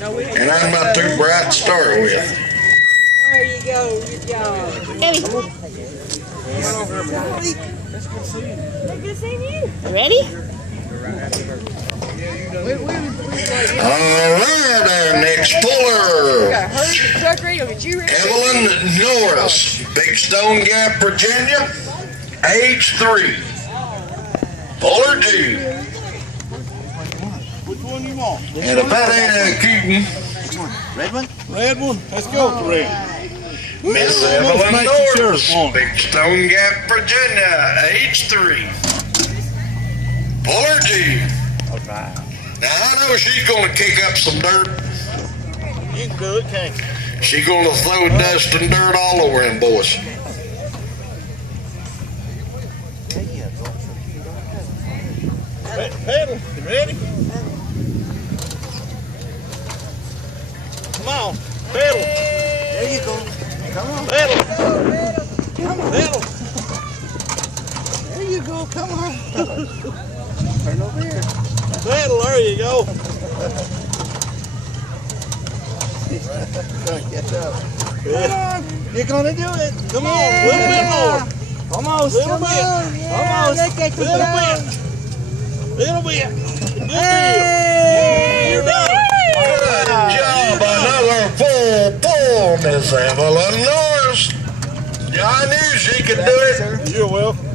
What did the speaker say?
And I'm not too bright to start with. There you go. Good job. Evie. Good seeing you. Ready? Alright, our next puller. Hurry the truck ready. I'll get you ready. Evelyn Norris, Big Stone Gap, Virginia, age 3. Puller 2. Which one you want? And if that ain't a cutie, Red one? Red one? Let's go with the red. Miss Evelyn Norris, Big Stone Gap, Virginia, age 3. Puller 2. Now I know she's gonna kick up some dirt. You can do it, can't you? She's gonna throw dust and dirt all over him, boys. Pedal, you ready? Come on, pedal. There you go. Come on. Pedal. Come on. Pedal. There you go, come on. Turn over here. Pedal, there you go. Get up. Come on. You're gonna do it. Come on, a little bit more. Almost. Little bit. Almost. Look at you Little go. bit. Little bit. Good deal. You're done. Good job, another full pull, Miss Evelyn Norris. Yeah, I knew she could do it. You're welcome.